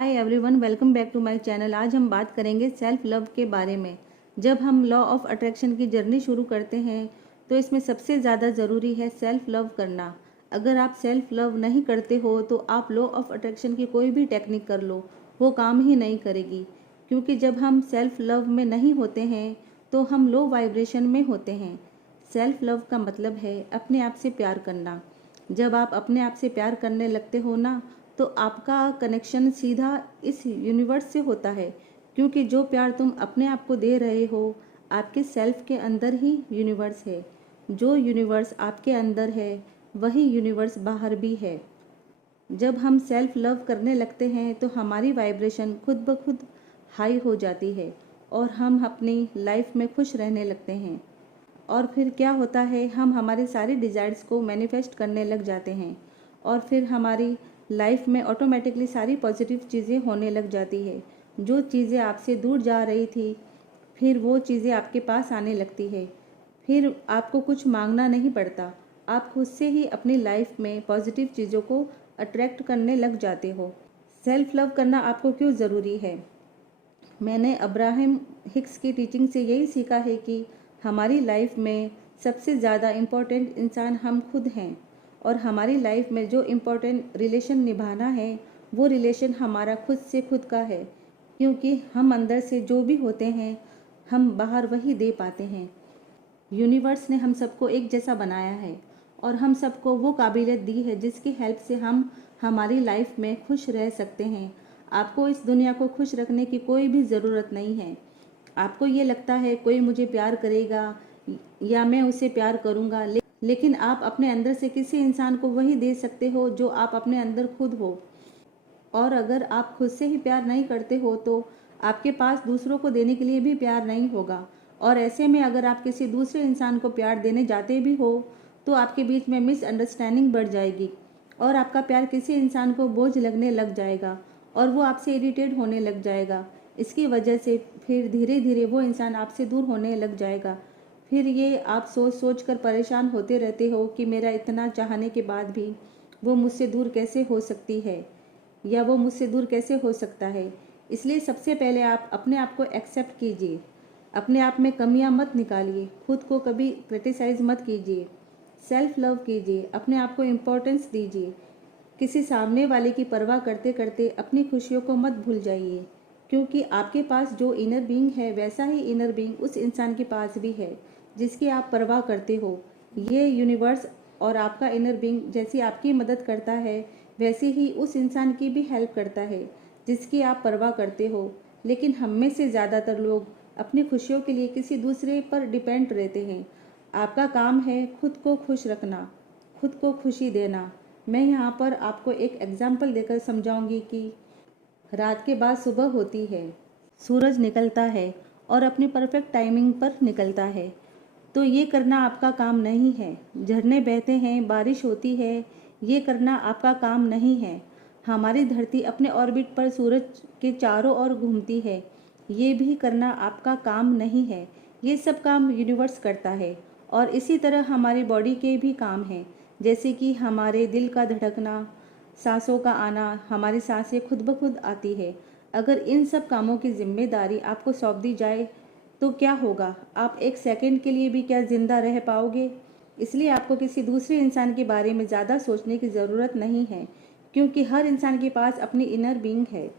Hi everyone, welcome back to my channel. आज हम बात करेंगे सेल्फ लव के बारे में। जब हम लॉ ऑफ अट्रैक्शन की जर्नी शुरू करते हैं तो इसमें सबसे ज़्यादा ज़रूरी है सेल्फ लव करना। अगर आप सेल्फ लव नहीं करते हो तो आप लॉ ऑफ अट्रैक्शन की कोई भी टेक्निक कर लो, वो काम ही नहीं करेगी। क्योंकि जब हम सेल्फ लव में नहीं होते हैं तो हम लो वाइब्रेशन में होते हैं। सेल्फ लव का मतलब है अपने आप से प्यार करना। जब आप अपने आप से प्यार करने लगते हो ना, तो आपका कनेक्शन सीधा इस यूनिवर्स से होता है। क्योंकि जो प्यार तुम अपने आप को दे रहे हो, आपके सेल्फ के अंदर ही यूनिवर्स है। जो यूनिवर्स आपके अंदर है वही यूनिवर्स बाहर भी है। जब हम सेल्फ लव करने लगते हैं तो हमारी वाइब्रेशन खुद ब खुद हाई हो जाती है और हम अपनी लाइफ में खुश रहने लगते हैं। और फिर क्या होता है, हम हमारे सारे डिज़ायर्स को मैनिफेस्ट करने लग जाते हैं और फिर हमारी लाइफ में ऑटोमेटिकली सारी पॉजिटिव चीज़ें होने लग जाती है। जो चीज़ें आपसे दूर जा रही थी, फिर वो चीज़ें आपके पास आने लगती है। फिर आपको कुछ मांगना नहीं पड़ता, आप खुद से ही अपनी लाइफ में पॉजिटिव चीज़ों को अट्रैक्ट करने लग जाते हो। सेल्फ लव करना आपको क्यों ज़रूरी है? मैंने अब्राहम हिक्स की टीचिंग से यही सीखा है कि हमारी लाइफ में सबसे ज़्यादा इम्पोर्टेंट इंसान हम खुद हैं। और हमारी लाइफ में जो इम्पोर्टेंट रिलेशन निभाना है, वो रिलेशन हमारा खुद से खुद का है। क्योंकि हम अंदर से जो भी होते हैं, हम बाहर वही दे पाते हैं। यूनिवर्स ने हम सबको एक जैसा बनाया है और हम सबको वो काबिलियत दी है जिसकी हेल्प से हम हमारी लाइफ में खुश रह सकते हैं। आपको इस दुनिया को खुश रखने की कोई भी ज़रूरत नहीं है। आपको ये लगता है कोई मुझे प्यार करेगा या मैं उसे प्यार करूँगा, लेकिन आप अपने अंदर से किसी इंसान को वही दे सकते हो जो आप अपने अंदर खुद हो। और अगर आप खुद से ही प्यार नहीं करते हो तो आपके पास दूसरों को देने के लिए भी प्यार नहीं होगा। और ऐसे में अगर आप किसी दूसरे इंसान को प्यार देने जाते भी हो तो आपके बीच में मिसअंडरस्टैंडिंग बढ़ जाएगी और आपका प्यार किसी इंसान को बोझ लगने लग जाएगा और वो आपसे इरिटेट होने लग जाएगा। इसकी वजह से फिर धीरे धीरे वो इंसान आपसे दूर होने लग जाएगा। फिर ये आप सोच सोच कर परेशान होते रहते हो कि मेरा इतना चाहने के बाद भी वो मुझसे दूर कैसे हो सकती है या वो मुझसे दूर कैसे हो सकता है। इसलिए सबसे पहले आप अपने आप को एक्सेप्ट कीजिए। अपने आप में कमियां मत निकालिए, खुद को कभी क्रिटिसाइज मत कीजिए। सेल्फ लव कीजिए, अपने आप को इम्पोर्टेंस दीजिए। किसी सामने वाले की परवाह करते करते अपनी खुशियों को मत भूल जाइए। क्योंकि आपके पास जो इनर बीइंग है वैसा ही इनर बीइंग उस इंसान के पास भी है जिसकी आप परवाह करते हो। ये यूनिवर्स और आपका इनर बीइंग जैसी आपकी मदद करता है वैसे ही उस इंसान की भी हेल्प करता है जिसकी आप परवाह करते हो। लेकिन हम में से ज़्यादातर लोग अपनी खुशियों के लिए किसी दूसरे पर डिपेंड रहते हैं। आपका काम है खुद को खुश रखना, खुद को खुशी देना। मैं यहाँ पर आपको एक एग्जाम्पल देकर समझाऊंगी कि रात के बाद सुबह होती है, सूरज निकलता है और अपनी परफेक्ट टाइमिंग पर निकलता है। तो ये करना आपका काम नहीं है। झरने बहते हैं, बारिश होती है, ये करना आपका काम नहीं है। हमारी धरती अपने ऑर्बिट पर सूरज के चारों ओर घूमती है, ये भी करना आपका काम नहीं है। ये सब काम यूनिवर्स करता है। और इसी तरह हमारी बॉडी के भी काम हैं, जैसे कि हमारे दिल का धड़कना, सांसों का आना। हमारी सांसें खुद ब खुद आती है। अगर इन सब कामों की जिम्मेदारी आपको सौंप दी जाए तो क्या होगा? आप एक सेकंड के लिए भी क्या जिंदा रह पाओगे? इसलिए आपको किसी दूसरे इंसान के बारे में ज़्यादा सोचने की ज़रूरत नहीं है। क्योंकि हर इंसान के पास अपनी इनर बीइंग है।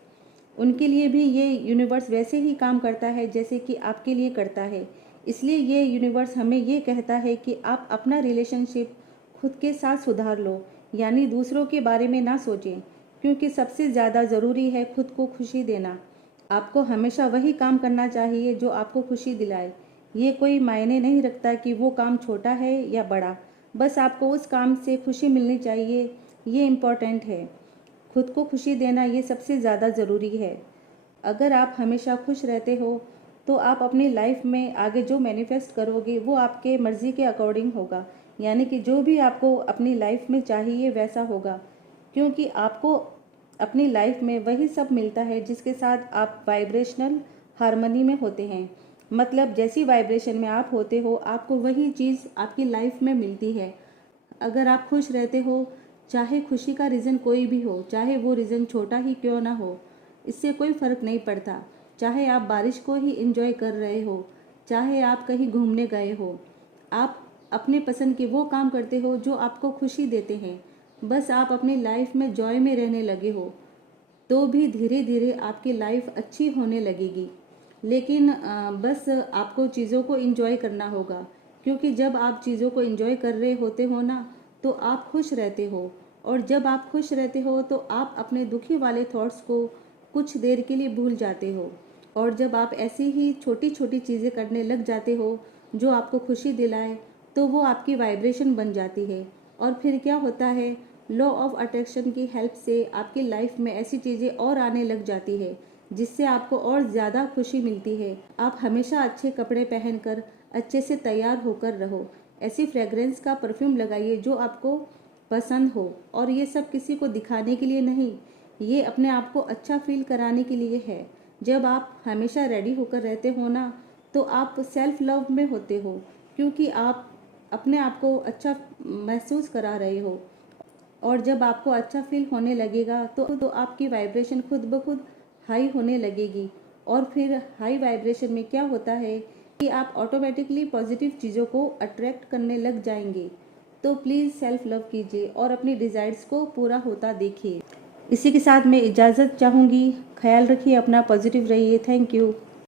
उनके लिए भी ये यूनिवर्स वैसे ही काम करता है जैसे कि आपके लिए करता है। इसलिए ये यूनिवर्स हमें ये कहता है कि आप अपना रिलेशनशिप खुद के साथ सुधार लो, यानी दूसरों के बारे में ना सोचें। क्योंकि सबसे ज़्यादा ज़रूरी है खुद को खुशी देना। आपको हमेशा वही काम करना चाहिए जो आपको खुशी दिलाए। ये कोई मायने नहीं रखता कि वो काम छोटा है या बड़ा, बस आपको उस काम से खुशी मिलनी चाहिए, ये इम्पोर्टेंट है। खुद को खुशी देना ये सबसे ज़्यादा ज़रूरी है। अगर आप हमेशा खुश रहते हो तो आप अपनी लाइफ में आगे जो मैनिफेस्ट करोगे वो आपके मर्ज़ी के अकॉर्डिंग होगा। यानी कि जो भी आपको अपनी लाइफ में चाहिए वैसा होगा। क्योंकि आपको अपनी लाइफ में वही सब मिलता है जिसके साथ आप वाइब्रेशनल हार्मनी में होते हैं। मतलब जैसी वाइब्रेशन में आप होते हो आपको वही चीज़ आपकी लाइफ में मिलती है। अगर आप खुश रहते हो, चाहे खुशी का रीज़न कोई भी हो, चाहे वो रीज़न छोटा ही क्यों ना हो, इससे कोई फ़र्क नहीं पड़ता। चाहे आप बारिश को ही एंजॉय कर रहे हो, चाहे आप कहीं घूमने गए हो, आप अपने पसंद के वो काम करते हो जो आपको खुशी देते हैं, बस आप अपनी लाइफ में जॉय में रहने लगे हो, तो भी धीरे धीरे आपकी लाइफ अच्छी होने लगेगी। लेकिन बस आपको चीज़ों को एंजॉय करना होगा, क्योंकि जब आप चीज़ों को एंजॉय कर रहे होते हो ना, तो आप खुश रहते हो। और जब आप खुश रहते हो तो आप अपने दुखी वाले थॉट्स को कुछ देर के लिए भूल जाते हो। और जब आप ऐसी ही छोटी छोटी चीज़ें करने लग जाते हो जो आपको खुशी दिलाए, तो वो आपकी वाइब्रेशन बन जाती है। और फिर क्या होता है, लॉ ऑफ अट्रैक्शन की हेल्प से आपकी लाइफ में ऐसी चीज़ें और आने लग जाती है जिससे आपको और ज़्यादा खुशी मिलती है। आप हमेशा अच्छे कपड़े पहनकर अच्छे से तैयार होकर रहो। ऐसी फ्रेगरेंस का परफ्यूम लगाइए जो आपको पसंद हो, और ये सब किसी को दिखाने के लिए नहीं, ये अपने आप को अच्छा फील कराने के लिए है। जब आप हमेशा रेडी होकर रहते हो ना, तो आप सेल्फ लव में होते हो, क्योंकि आप अपने आप को अच्छा महसूस करा रहे हो। और जब आपको अच्छा फील होने लगेगा तो आपकी वाइब्रेशन खुद ब खुद हाई होने लगेगी। और फिर हाई वाइब्रेशन में क्या होता है कि आप ऑटोमेटिकली पॉजिटिव चीज़ों को अट्रैक्ट करने लग जाएंगे। तो प्लीज़ सेल्फ लव कीजिए और अपनी डिज़ायर्स को पूरा होता देखिए। इसी के साथ मैं इजाज़त चाहूँगी। ख्याल रखिए अपना, पॉजिटिव रहिए। Thank you.